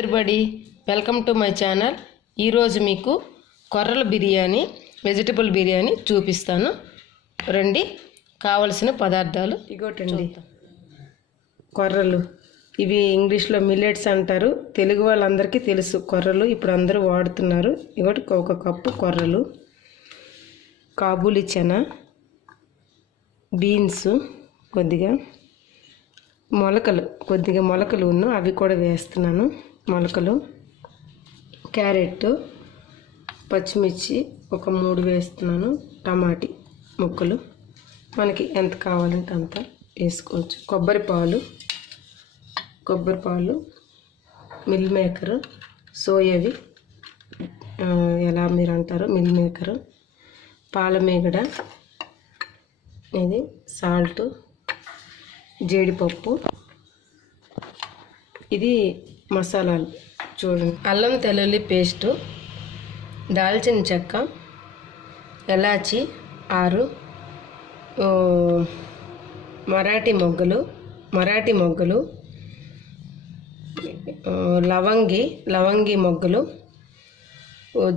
everybody, welcome to my channel. ఈరోజు మీకు కొర్రల biryani, vegetable biryani చూపిస్తాను. రండి. కావలసిన పదార్థాలు ఇగోటండి. కొర్రలు, ఇవి ఇంగ్లీష్లో మిల్లెట్స్ అంటారు. తెలుగు వాళ్ళందరికీ తెలుసు కొర్రలు, ఇప్పుడు అందరూ వాడుతున్నారు. ఇగోటి ఒక కప్పు కొర్రలు, కాబూలి చనా, బీన్స్ కొద్దిగా, మొలకలు అవి కూడా వేస్తున్నాను. మొలకలు, క్యారెట్, పచ్చిమిర్చి ఒక 3 వేస్తున్నాను, టమాటీ ముక్కలు మనకి ఎంత కావాలంటే అంత వేసుకోవచ్చు. కొబ్బరి పాలు, మిల్ మేకర్, సోయావి ఎలా మీరు అంటారో మిల్ మేకర్, పాలమీగడ, ఇది సాల్ట్, జీడిపప్పు, ఇది మసాలాలు చూడండి. అల్లం తెల్లుల్లి పేస్టు, దాల్చిన చెక్క, ఎలాచి 6, మరాఠీ మొగ్గలు, లవంగి మొగ్గలు,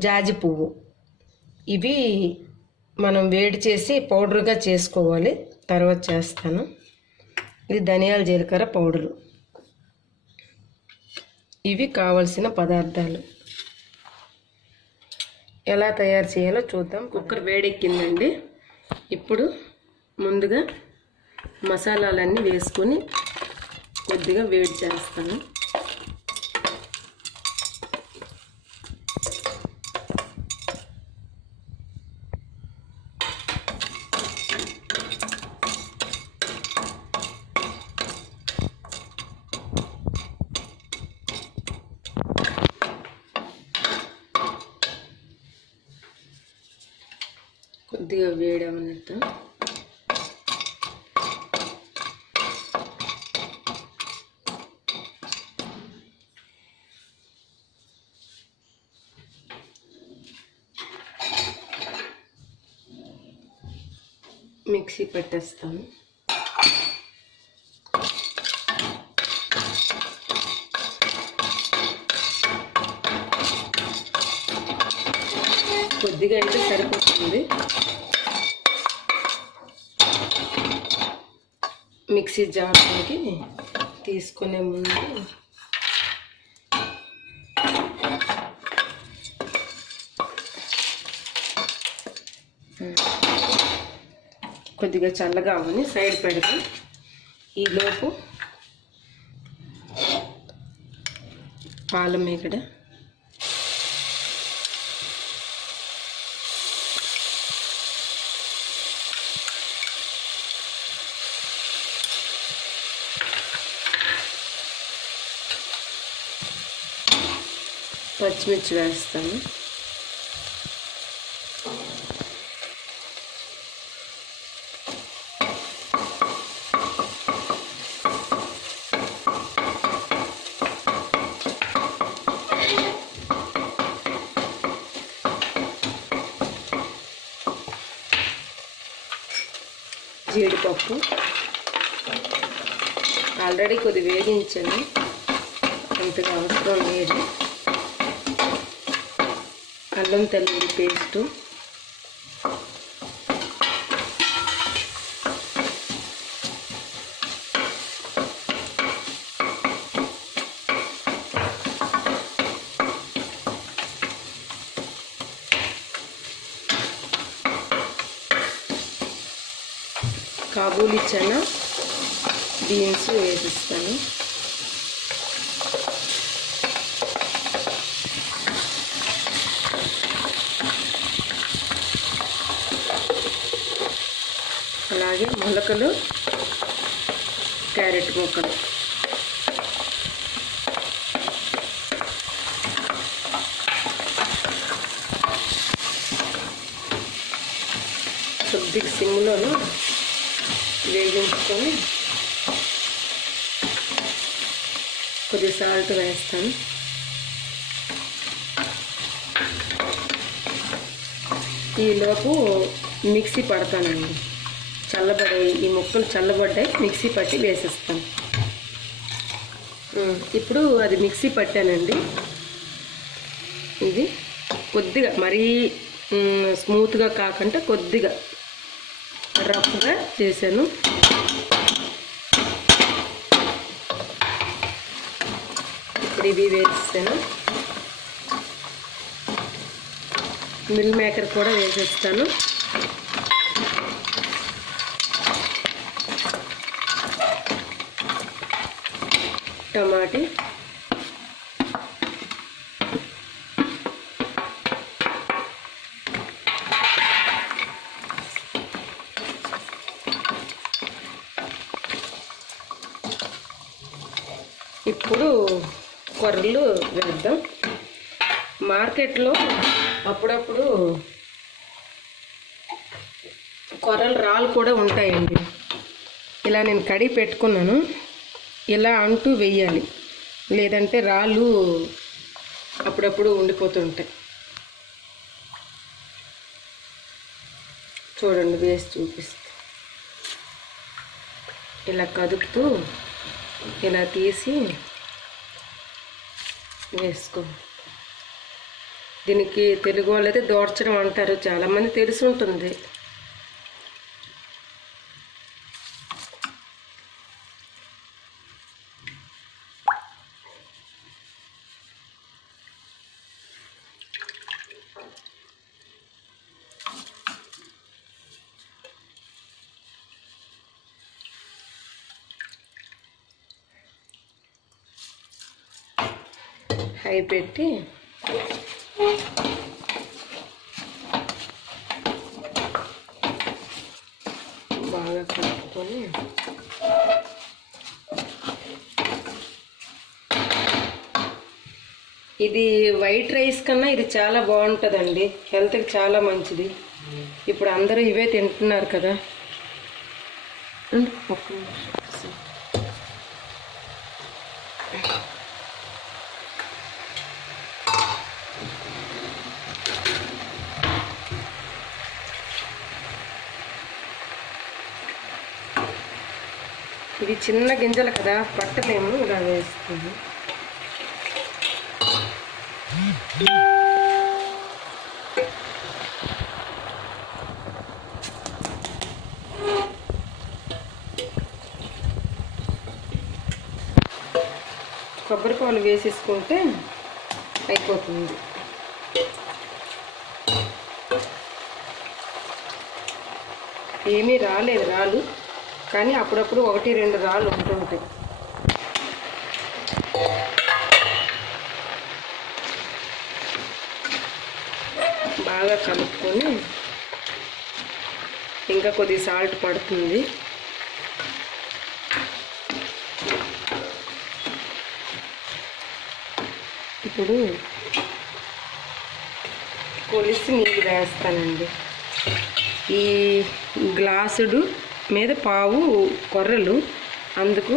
జాజి పువ్వు. ఇవి మనం వేడి చేసి పౌడర్గా చేసుకోవాలి, తర్వాత చేస్తాను. ఇది ధనియాల జీలకర్ర పౌడరు. ఇవి కావలసిన పదార్థాలు. ఎలా తయారు చేయాలో చూద్దాం. కుక్కర్ వేడెక్కిందండి. ఇప్పుడు ముందుగా మసాలాలన్నీ వేసుకొని కొద్దిగా వేడి చేస్తాను. కొద్దిగా వేడవన్నట్టు మిక్సీ పెట్టేస్తాను. కొద్దిగా అయితే సరిపోతుంది. మిక్సీ జార్లోకి తీసుకునే ముందు కొద్దిగా చల్లగా అవని సైడ్ పెడతాం. ఈలోపు పాలమీగడ, పచ్చిమిర్చి వేస్తాను. జీడిపప్పు ఆల్రెడీ కొద్దిగా వేగించాను, అంతగా అవసరం లేదు. అల్లం తెల్లుల్లి పేస్టు, కాబూలి చనా, బీన్స్ వేసిస్తాను. అలాగే మొలకలు, క్యారెట్ ముక్కలు, కొద్దిగా సిమ్లోను వేగించుకొని కొద్దిగా సాల్ట్ వేస్తాను. ఈలోపు మిక్సీ పడతానండి. ఈ ముక్కలు చల్లబడ్డాయి, మిక్సీ పట్టి వేసేస్తాను. ఇప్పుడు అది మిక్సీ పట్టానండి. ఇది కొద్దిగా మరీ స్మూత్గా కాకుండా కొద్దిగా రఫ్గా చేశాను. ఇప్పుడు ఇవి వేసేస్తాను. మిల్ మేకర్ కూడా వేసేస్తాను. టమాటీ, ఇప్పుడు కొర్రలు వేద్దాం. మార్కెట్లో అప్పుడప్పుడు కొర్రల రాళ్ళు కూడా ఉంటాయండి. ఇలా నేను కడిగి పెట్టుకున్నాను. ఇలా అంటూ వేయాలి, లేదంటే రాళ్ళు అప్పుడప్పుడు ఉండిపోతుంటాయి. చూడండి, వేసి చూపిస్తా. ఇలా కదుపుతూ ఇలా తీసి వేసుకో. దీనికి తెలుగు వాళ్ళైతే దోర్చడం అంటారు, చాలామంది తెలిసి ఉంటుంది. హై పెట్టి బాగా కలుపుకొని ఇది వైట్ రైస్ కన్నా ఇది చాలా బాగుంటుందండి, హెల్త్కి చాలా మంచిది. ఇప్పుడు అందరూ ఇవే తింటున్నారు కదా. ఇవి చిన్న గింజలు కదా, పట్టలేము. ఇలా వేస్తాము. కొబ్బరి పాలు వేసేసుకుంటే అయిపోతుంది. ఏమీ రాలేదు రాళ్ళు, కానీ అప్పుడప్పుడు 1-2 రాళ్ళు ఉంటుంటాయి. బాగా కలుపుకొని ఇంకా కొద్ది సాల్ట్ పడుతుంది. ఇప్పుడు కొలిసి నీళ్ళు వేస్తానండి. ఈ గ్లాసుడు మీద పావు కొర్రలు, అందుకు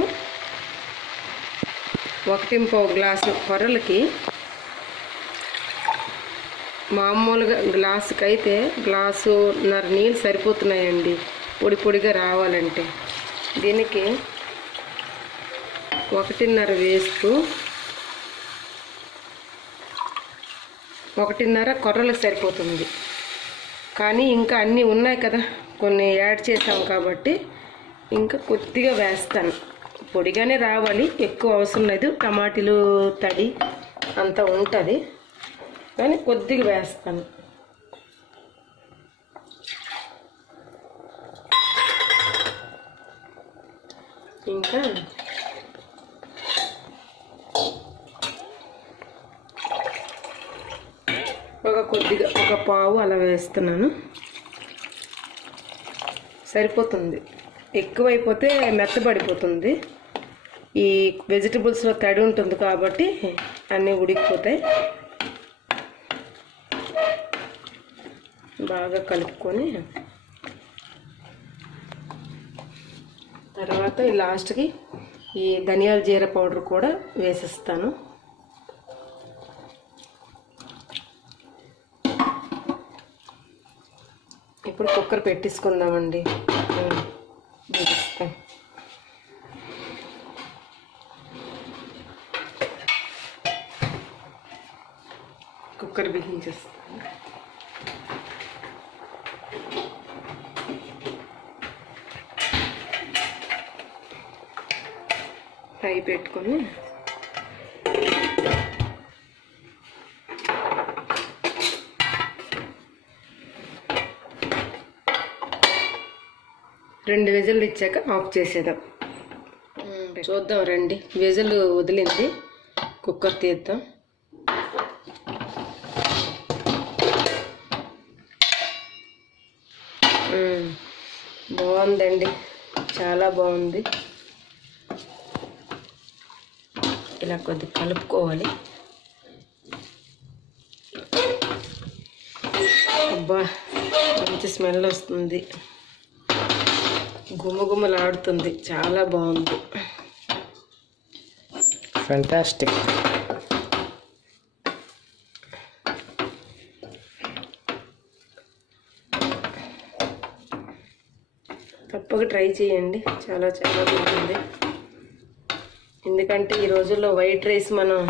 1.25 గ్లాసు కొర్రలకి మామూలుగా గ్లాసుకైతే గ్లాసున్నర నీళ్ళు సరిపోతున్నాయండి పొడి పొడిగా రావాలంటే. దీనికి 1.5 వేస్తూ 1.5 కొర్రలకు సరిపోతుంది. కానీ ఇంకా అన్నీ ఉన్నాయి కదా, కొన్ని యాడ్ చేసాం కాబట్టి ఇంకా కొద్దిగా వేస్తాను. పొడిగానే రావాలి, ఎక్కువ అవసరం లేదు. టమాటీలు తడి అంతా ఉంటుంది, కానీ కొద్దిగా వేస్తాను. ఇంకా కొద్దిగా ఒక పావు అలా వేస్తున్నాను, సరిపోతుంది. ఎక్కువైపోతే మెత్తబడిపోతుంది. ఈ వెజిటబుల్స్లో తడి ఉంటుంది కాబట్టి అన్నీ ఉడికిపోతాయి. బాగా కలుపుకొని తర్వాత ఈ లాస్ట్కి ఈ ధనియాల జీరా పౌడర్ కూడా వేసేస్తాను. ఇప్పుడు కుక్కర్ పెట్టేసుకుందామండి. కుక్కర్ బిగించేస్తాను. ఫ్రై పెట్టుకొని రెండు విజిల్ ఇచ్చాక ఆఫ్ చేసేద్దాం. చూద్దాం రండి. విజిల్ వదిలింది, కుక్కర్ తీద్దాం. బాగుందండి, చాలా బాగుంది. ఇలా కొద్దిగా కలుపుకోవాలి. అబ్బా, మంచి స్మెల్ వస్తుంది, గుమగుమలాడుతుంది, చాలా బాగుంది. ఫ్యాంటాస్టిక్. తప్పక ట్రై చేయండి, చాలా చాలా బాగుంది. ఎందుకంటే ఈ రోజుల్లో వైట్ రైస్ మనం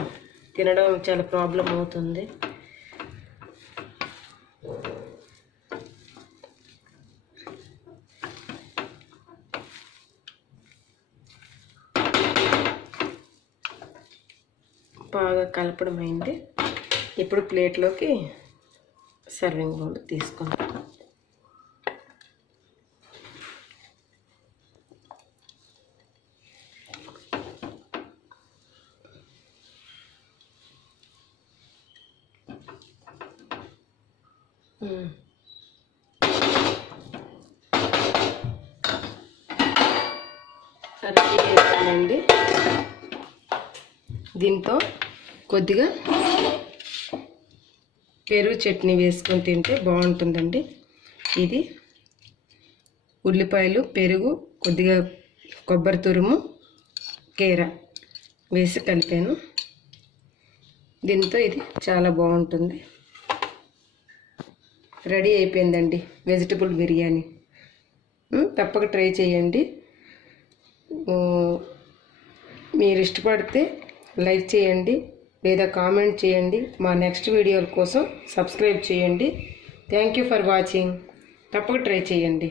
తినడం చాలా ప్రాబ్లం అవుతుంది. బాగా కలపడం అయింది. ఇప్పుడు ప్లేట్లోకి సర్వింగ్ బౌల్ తీసుకుందాం. రెడీ అయిపోయిందండి. దీంతో కొద్దిగా పెరుగు చట్నీ వేసుకొని తింటే బాగుంటుందండి. ఇది ఉల్లిపాయలు, పెరుగు, కొద్దిగా కొబ్బరి తురుము, కీర వేసి కలిపాను. దీంతో ఇది చాలా బాగుంటుంది. రెడీ అయిపోయిందండి వెజిటబుల్ బిర్యానీ. తప్పక ట్రై చేయండి. మీరు ఇష్టపడితే లైక్ చేయండి లేదా కామెంట్ చేయండి. మా నెక్స్ట్ వీడియోల కోసం సబ్స్క్రైబ్ చేయండి. Thank you for watching. తప్పక ట్రై చేయండి.